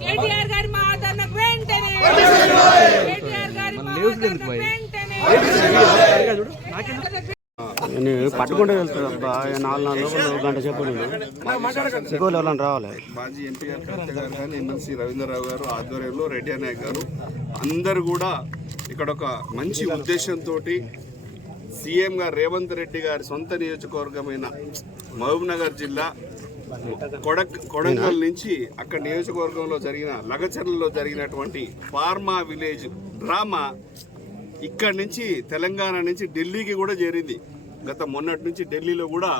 కేటీఆర్ గారి మా ఆదరణకు వెంటనే. కేటీఆర్ గారి మా ఆదరణకు వెంటనే. నేను పట్టుకుంటే వెళ్తాడు అబ్బా నాలుగు నాలుగు రోజులు గంట చెప్పు నేను. సిగోలు ఎవరైనా రావాలి? మాజీ ఎంపీ గారు గారు కానీ ఎమ్మెల్సీ రవీంద్రరావు గారు ఆధ్వర్యంలో రెడ్డి నాయక్ గారు అందరు కూడా ఇక్కడ ఒక మంచి ఉద్దేశంతో సీఎం గారు రేవంత్ రెడ్డి గారి సొంత నియోజకవర్గమైన మహబూబ్నగర్ జిల్లా కొడక్ కొడంగల్ నుంచి అక్కడ నియోజకవర్గంలో జరిగిన లగచర్లలో జరిగినటువంటి ఫార్మా విలేజ్ డ్రామా ఇక్కడ నుంచి తెలంగాణ నుంచి ఢిల్లీకి కూడా చేరింది. గత మొన్నటి నుంచి ఢిల్లీలో కూడా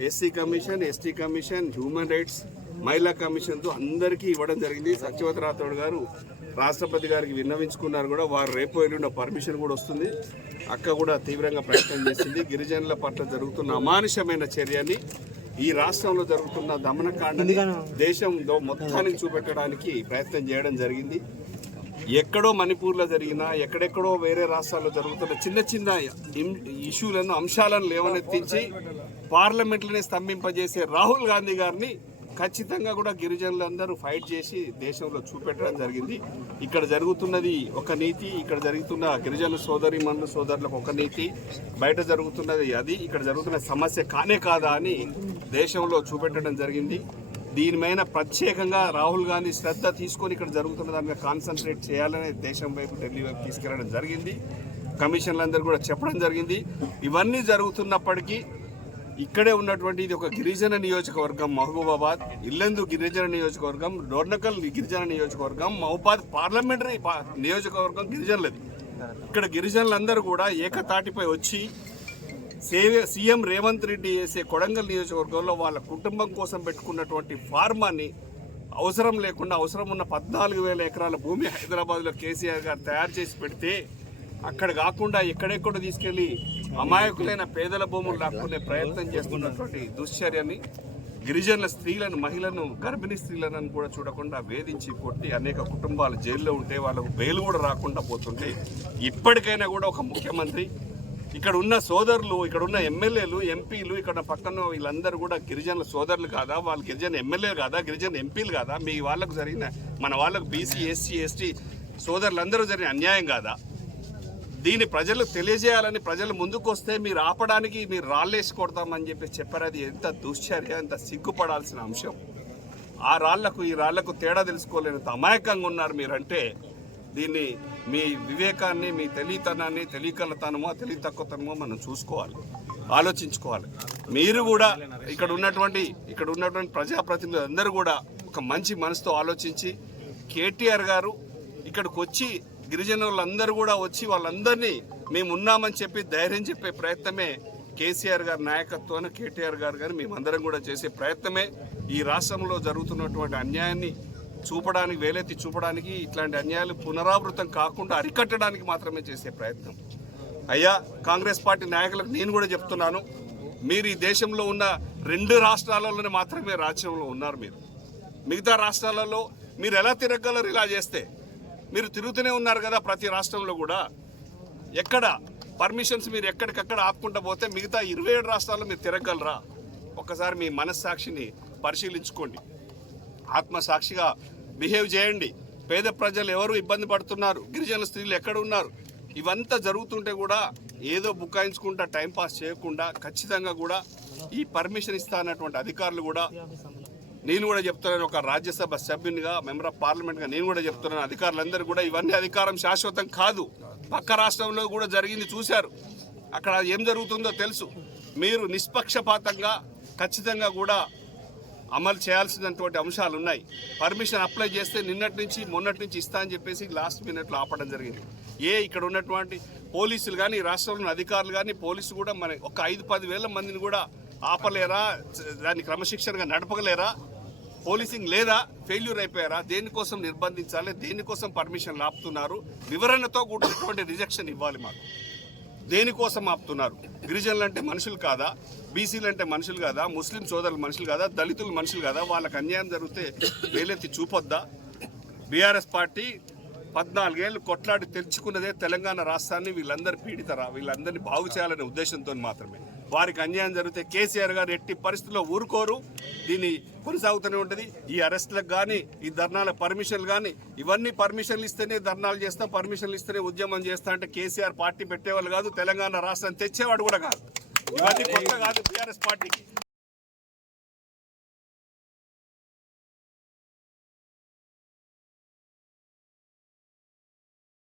SC commission ST commission human rights మహిళా కమిషన్తో అందరికీ ఇవ్వడం జరిగింది. సత్యవతి రాథోడ్ గారు రాష్ట్రపతి గారికి విన్నవించుకున్నారు కూడా. వారు రేపు ఎల్లుండ పర్మిషన్ కూడా వస్తుంది. అక్క కూడా తీవ్రంగా ప్రయత్నం చేసింది గిరిజనుల పట్ల జరుగుతున్న అమానుషమైన చర్యని ఈ రాష్ట్రంలో జరుగుతున్న దమనకాండని దేశంలో మొత్తానికి చూపెట్టడానికి ప్రయత్నం చేయడం జరిగింది. ఎక్కడో మణిపూర్లో జరిగిన ఎక్కడెక్కడో వేరే రాష్ట్రాల్లో జరుగుతున్న చిన్న చిన్న ఇష్యూలను అంశాలను లేవనెత్తించి పార్లమెంట్లోనే స్తంభింపజేసే రాహుల్ గాంధీ గారిని ఖచ్చితంగా కూడా గిరిజనులందరూ ఫైట్ చేసి దేశంలో చూపెట్టడం జరిగింది. ఇక్కడ జరుగుతున్నది ఒక నీతి ఇక్కడ జరుగుతున్న గిరిజన సోదరి మనుల సోదరులకు ఒక నీతి బయట జరుగుతున్నది అది ఇక్కడ జరుగుతున్న సమస్య కానే కాదా అని దేశంలో చూపెట్టడం జరిగింది. దీనిపైన ప్రత్యేకంగా రాహుల్ గాంధీ శ్రద్ధ తీసుకొని ఇక్కడ జరుగుతున్న దాని మీద కాన్సన్ట్రేట్ చేయాలనే దేశం వైపు ఢిల్లీ వైపు తీసుకెళ్ళడం జరిగింది. కమిషన్లందరూ కూడా చెప్పడం జరిగింది. ఇవన్నీ జరుగుతున్నప్పటికీ ఇక్కడే ఉన్నటువంటి ఇది ఒక గిరిజన నియోజకవర్గం మహబూబాబాద్ ఇల్లెందు గిరిజన నియోజకవర్గం డోర్నకల్ గిరిజన నియోజకవర్గం మహబాద్ పార్లమెంటరీ నియోజకవర్గం గిరిజనులది. ఇక్కడ గిరిజనులందరూ కూడా ఏకతాటిపై వచ్చి సేవ సీఎం రేవంత్ రెడ్డి చేసే కొడంగల్ నియోజకవర్గంలో వాళ్ళ కుటుంబం కోసం పెట్టుకున్నటువంటి ఫార్మాని అవసరం లేకుండా అవసరం ఉన్న పద్నాలుగు వేల ఎకరాల భూమి హైదరాబాద్లో కేసీఆర్ గారు తయారు చేసి పెడితే అక్కడ కాకుండా ఎక్కడెక్కడ తీసుకెళ్ళి అమాయకులైన పేదల భూములు లాక్కునే ప్రయత్నం చేస్తున్నటువంటి దుశ్చర్యని గిరిజనుల స్త్రీలను మహిళలను గర్భిణీ స్త్రీలను కూడా చూడకుండా వేధించి కొట్టి అనేక కుటుంబాలు జైల్లో ఉంటే వాళ్ళకు బెయిల్ కూడా రాకుండా పోతుంటే ఇప్పటికైనా కూడా ఒక ముఖ్యమంత్రి ఇక్కడ ఉన్న సోదరులు ఇక్కడ ఉన్న ఎమ్మెల్యేలు ఎంపీలు ఇక్కడ పక్కన వీళ్ళందరూ కూడా గిరిజనుల సోదరులు కాదా? వాళ్ళు గిరిజన ఎమ్మెల్యేలు కాదా? గిరిజన ఎంపీలు కాదా? మీ వాళ్ళకు జరిగిన మన వాళ్ళకు బీసీ ఎస్సీ ఎస్టీ సోదరులందరూ జరిగిన అన్యాయం కాదా? దీన్ని ప్రజలకు తెలియజేయాలని ప్రజలు ముందుకు వస్తే మీరు ఆపడానికి మీరు రాళ్ళేసి కొడతామని చెప్పి చెప్పారు. అది ఎంత దుశ్చర్య ఎంత సిగ్గుపడాల్సిన అంశం. ఆ రాళ్ళకు ఈ రాళ్ళకు తేడా తెలుసుకోలేనంత అమాయకంగా ఉన్నారు మీరంటే దీన్ని మీ వివేకాన్ని మీ తెలియతనాన్ని తెలియకలతనమో తెలియ తక్కువతనమో మనం చూసుకోవాలి ఆలోచించుకోవాలి. మీరు కూడా ఇక్కడ ఉన్నటువంటి ఇక్కడ ఉన్నటువంటి ప్రజాప్రతినిధులు అందరూ కూడా ఒక మంచి మనసుతో ఆలోచించి కేటీఆర్ గారు ఇక్కడికి వచ్చి గిరిజనులందరూ కూడా వచ్చి వాళ్ళందరినీ మేము ఉన్నామని చెప్పి ధైర్యం చెప్పే ప్రయత్నమే కేసీఆర్ గారి నాయకత్వాన్ని కేటీఆర్ గారు కానీ మేమందరం కూడా చేసే ప్రయత్నమే. ఈ రాష్ట్రంలో జరుగుతున్నటువంటి అన్యాయాన్ని చూపడానికి వేలెత్తి చూపడానికి ఇట్లాంటి అన్యాయాలు పునరావృతం కాకుండా అరికట్టడానికి మాత్రమే చేసే ప్రయత్నం. అయ్యా కాంగ్రెస్ పార్టీ నాయకులకు నేను కూడా చెప్తున్నాను మీరు ఈ దేశంలో ఉన్న రెండు రాష్ట్రాలలోనే మాత్రమే రాజ్యంలో ఉన్నారు మీరు. మిగతా రాష్ట్రాలలో మీరు ఎలా తిరగలరు ఇలా చేస్తే? మీరు తిరుగుతూనే ఉన్నారు కదా ప్రతి రాష్ట్రంలో కూడా. ఎక్కడ? పర్మిషన్స్ మీరు ఎక్కడికక్కడ ఆపుకుంటూ పోతే మిగతా ఇరవై ఏడు రాష్ట్రాల్లో మీరు తిరగలరా? ఒక్కసారి మీ మనస్సాక్షిని పరిశీలించుకోండి. ఆత్మసాక్షిగా బిహేవ్ చేయండి. పేద ప్రజలు ఎవరు ఇబ్బంది పడుతున్నారు? గిరిజన స్త్రీలు ఎక్కడ ఉన్నారు? ఇవంతా జరుగుతుంటే కూడా ఏదో బుకాయించుకుంటా టైంపాస్ చేయకుండా ఖచ్చితంగా కూడా ఈ పర్మిషన్ ఇస్తా అన్నటువంటి అధికారులు కూడా నేను కూడా చెప్తున్నాను ఒక రాజ్యసభ సభ్యునిగా మెంబర్ ఆఫ్ పార్లమెంట్గా నేను కూడా చెప్తున్నాను. అధికారులందరూ కూడా ఇవన్నీ అధికారం శాశ్వతం కాదు. పక్క రాష్ట్రంలో కూడా జరిగింది చూశారు. అక్కడ ఏం జరుగుతుందో తెలుసు. మీరు నిష్పక్షపాతంగా ఖచ్చితంగా కూడా అమలు చేయాల్సినటువంటి అంశాలు ఉన్నాయి. పర్మిషన్ అప్లై చేస్తే నిన్నటి నుంచి మొన్నటి నుంచి ఇస్తా అని చెప్పేసి లాస్ట్ మినిట్లో ఆపడం జరిగింది. ఏ ఇక్కడ ఉన్నటువంటి పోలీసులు కానీ రాష్ట్రంలోని రాష్ట్రంలో అధికారులు కానీ పోలీసులు కూడా మన ఒక ఐదు పది వేల మందిని కూడా ఆపలేరా? దాన్ని క్రమశిక్షణగా నడపగలేరా? పోలీసింగ్ లేదా ఫెయిల్యూర్ అయిపోయారా? దేనికోసం నిర్బంధించాలి? దేనికోసం పర్మిషన్లు ఆపుతున్నారు వివరణతో కూడినటువంటి రిజెక్షన్ ఇవ్వాలి మాకు. దేనికోసం ఆపుతున్నారు? గిరిజనులు అంటే మనుషులు కాదా? బీసీలు అంటే మనుషులు కాదా? ముస్లిం సోదరులు మనుషులు కాదా? దళితులు మనుషులు కాదా? వాళ్ళకి అన్యాయం జరిగితే వేలెత్తి చూపొద్దా? బీఆర్ఎస్ పార్టీ పద్నాలుగేళ్ళు కొట్లాడి తెచ్చుకున్నదే తెలంగాణ రాష్ట్రాన్ని వీళ్ళందరి పీడితరా? వీళ్ళందరినీ బాగు చేయాలనే ఉద్దేశంతో మాత్రమే. వారికి అన్యాయం జరిగితే కేసీఆర్ గారు ఎట్టి పరిస్థితుల్లో ఊరుకోరు. దీన్ని కొనసాగుతూనే ఉంటుంది. ఈ అరెస్టులకు కానీ ఈ ధర్నాల పర్మిషన్లు కానీ ఇవన్నీ పర్మిషన్లు ఇస్తేనే ధర్నాలు చేస్తాం పర్మిషన్లు ఇస్తేనే ఉద్యమం చేస్తా అంటే కేసీఆర్ పార్టీ పెట్టేవాళ్ళు కాదు తెలంగాణ రాష్ట్రం తెచ్చేవాడు కూడా కాదు. ఇవన్నీ కొత్త కాదు టీఆర్ఎస్ పార్టీకి.